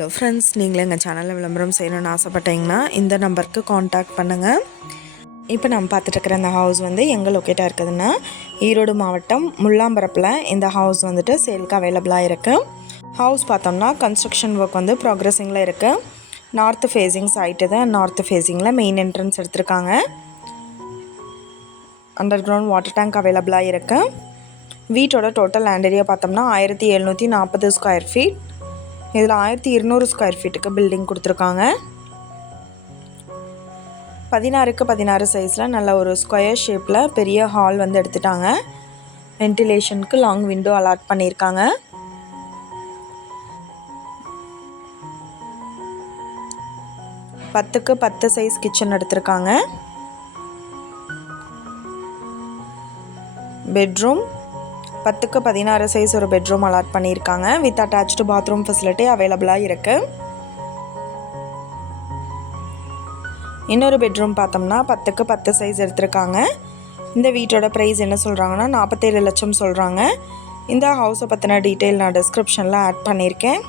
Hello friends நீங்களும் எங்கள் சேனலில் விளம்பரம் செய்யணும்னு ஆசைப்பட்டீங்கன்னா இந்த நம்பருக்கு காண்டாக்ட் பண்ணுங்கள் இப்போ நம்ம பார்த்துட்டு இருக்கிற இந்த ஹவுஸ் வந்து எங்கே லொக்கேட்டாக இருக்குதுன்னா ஈரோடு மாவட்டம் முள்ளாம்பரப்பில் இந்த ஹவுஸ் வந்துட்டு சேலுக்கு அவைலபிளாக இருக்குது ஹவுஸ் பார்த்தோம்னா கன்ஸ்ட்ரக்ஷன் ஒர்க் வந்து ப்ராக்ரஸிங்கில் இருக்குது நார்த்து ஃபேஸிங் சைட்டு தான் நார்த்து ஃபேஸிங்கில் மெயின் என்ட்ரன்ஸ் எடுத்திருக்காங்க. அண்டர் கிரவுண்ட் வாட்டர் டேங்க் அவைலபிளாக இருக்குது வீட்டோட டோட்டல் லேண்ட் ஏரியா பார்த்தோம்னா ஆயிரத்தி எழுநூற்றி நாற்பது ஸ்கொயர் ஃபீட் இதில் ஆயிரத்தி இருநூறு ஸ்கொயர் ஃபீட்டுக்கு பில்டிங் கொடுத்துருக்காங்க. பதினாறுக்கு பதினாறு சைஸில் நல்ல ஒரு ஸ்கொயர் ஷேப்பில் பெரிய ஹால் வந்து எடுத்துட்டாங்க. வென்டிலேஷனுக்கு லாங் விண்டோ அலாட் பண்ணியிருக்காங்க. பத்துக்கு பத்து சைஸ் கிச்சன் எடுத்திருக்காங்க. பெட்ரூம் பத்துக்கு பதினாறு சைஸ் ஒரு பெட்ரூம் அலாட் பண்ணியிருக்காங்க. வித் அட்டாச்டு பாத்ரூம் ஃபெசிலிட்டி அவைலபிளாக இருக்குது இன்னொரு பெட்ரூம் பார்த்தோம்னா பத்துக்கு பத்து சைஸ் எடுத்திருக்காங்க. இந்த வீட்டோட ப்ரைஸ் என்ன சொல்கிறாங்கன்னா நாற்பத்தேழு லட்சம் சொல்கிறாங்க இந்த ஹவுஸை பற்றின டீட்டெயில் நான் டிஸ்கிரிப்ஷனில் ஆட் பண்ணியிருக்கேன்.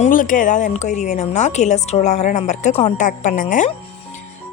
உங்களுக்கு ஏதாவது என்கொயரி வேணும்னா கீழே ஸ்க்ரோல் ஆகிற நம்பருக்கு காண்டாக்ட் பண்ணுங்கள்